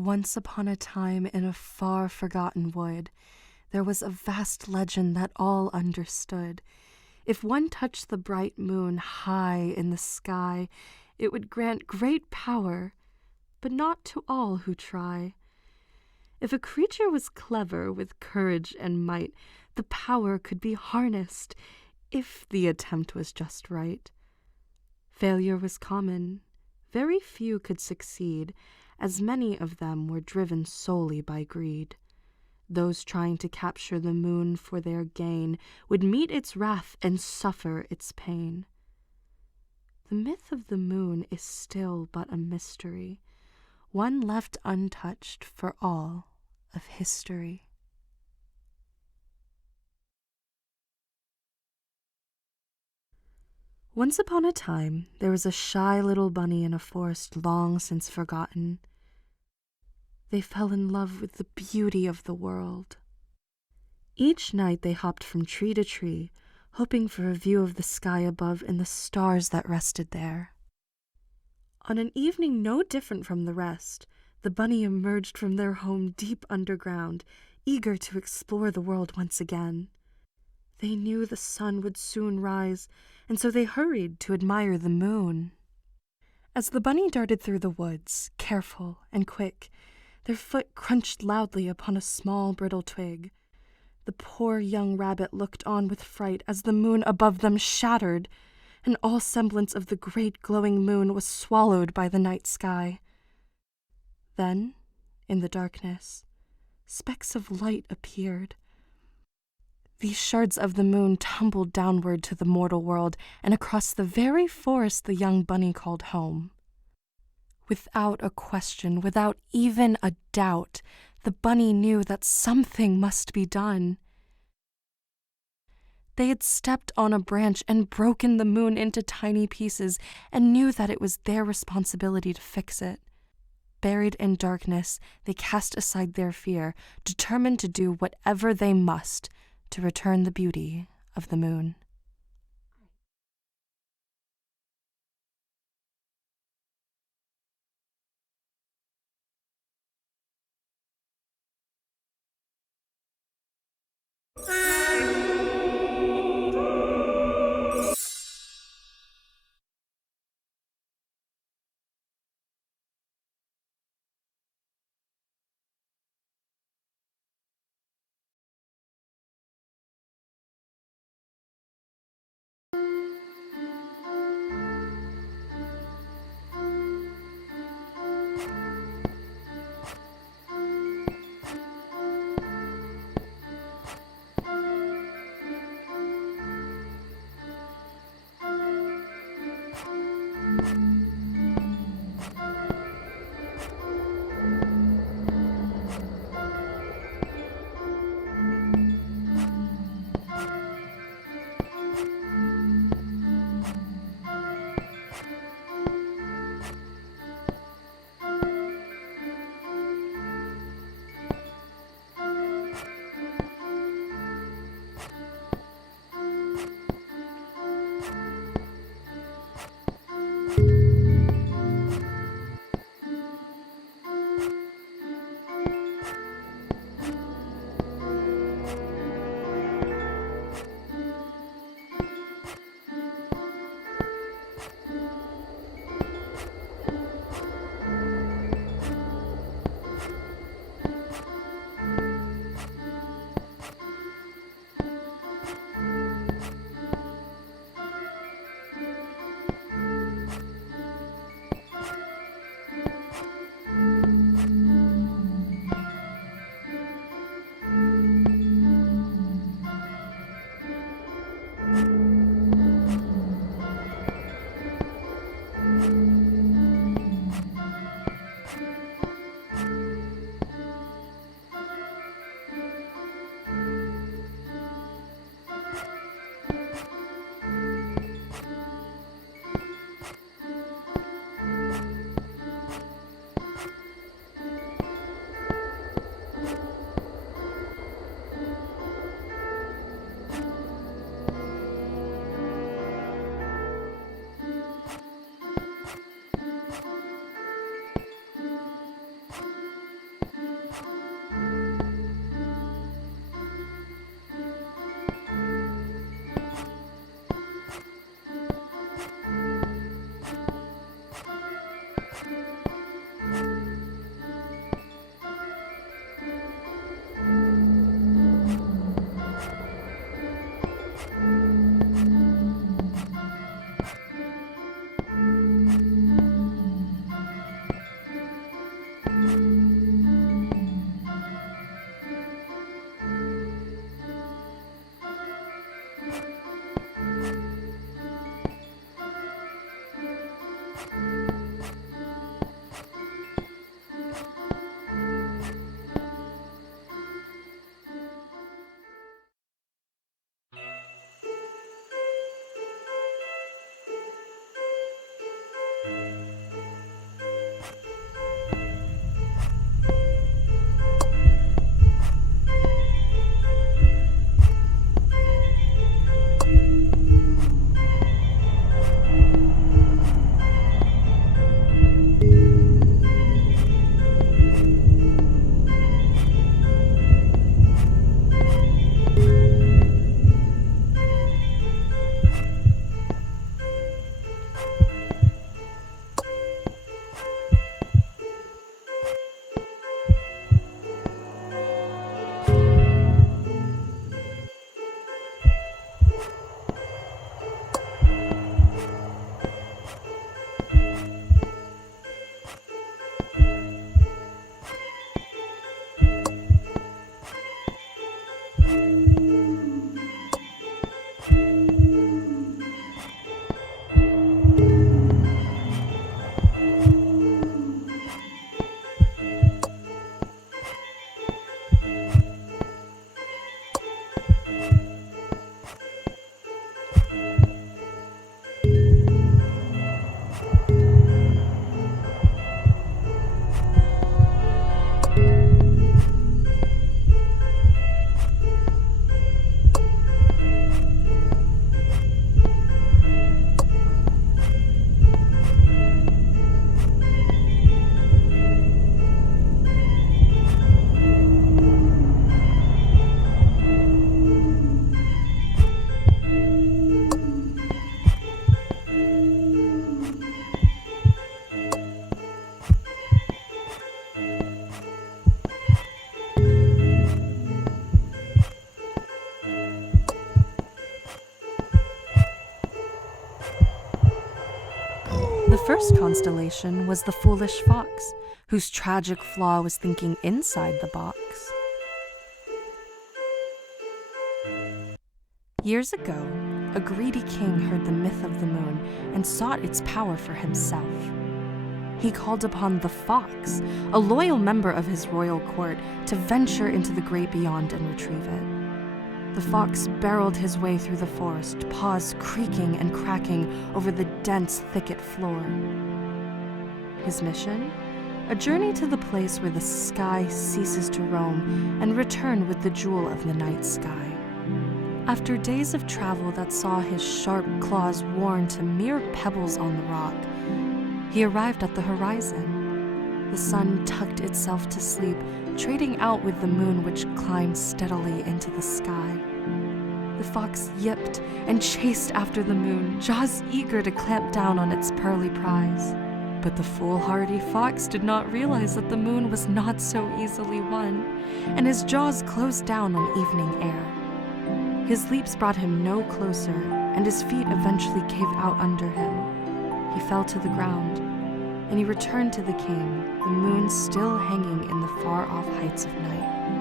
Once upon a time, in a far forgotten wood, there was a vast legend that all understood. If one touched the bright moon high in the sky, it would grant great power, but not to all who try. If a creature was clever with courage and might, the power could be harnessed, if the attempt was just right. Failure was common. Very few could succeed, as many of them were driven solely by greed. Those trying to capture the moon for their gain would meet its wrath and suffer its pain. The myth of the moon is still but a mystery, one left untouched for all of history. Once upon a time, there was a shy little bunny in a forest long since forgotten. They fell in love with the beauty of the world. Each night they hopped from tree to tree, hoping for a view of the sky above and the stars that rested there. On an evening no different from the rest, the bunny emerged from their home deep underground, eager to explore the world once again. They knew the sun would soon rise, and so they hurried to admire the moon. As the bunny darted through the woods, careful and quick, their foot crunched loudly upon a small brittle twig. The poor young rabbit looked on with fright as the moon above them shattered, and all semblance of the great glowing moon was swallowed by the night sky. Then, in the darkness, specks of light appeared. These shards of the moon tumbled downward to the mortal world and across the very forest the young bunny called home. Without a question, without even a doubt, the bunny knew that something must be done. They had stepped on a branch and broken the moon into tiny pieces and knew that it was their responsibility to fix it. Buried in darkness, they cast aside their fear, determined to do whatever they must to return the beauty of the moon. The first constellation was the foolish fox, whose tragic flaw was thinking inside the box. Years ago, a greedy king heard the myth of the moon and sought its power for himself. He called upon the fox, a loyal member of his royal court, to venture into the great beyond and retrieve it. The fox barreled his way through the forest, paws creaking and cracking over the dense thicket floor. His mission? A journey to the place where the sky ceases to roam and return with the jewel of the night sky. After days of travel that saw his sharp claws worn to mere pebbles on the rock, he arrived at the horizon. The sun tucked itself to sleep, trading out with the moon which climbed steadily into the sky. The fox yipped and chased after the moon, jaws eager to clamp down on its pearly prize. But the foolhardy fox did not realize that the moon was not so easily won, and his jaws closed down on evening air. His leaps brought him no closer, and his feet eventually gave out under him. He fell to the ground, and he returned to the king, the moon still hanging in the far-off heights of night.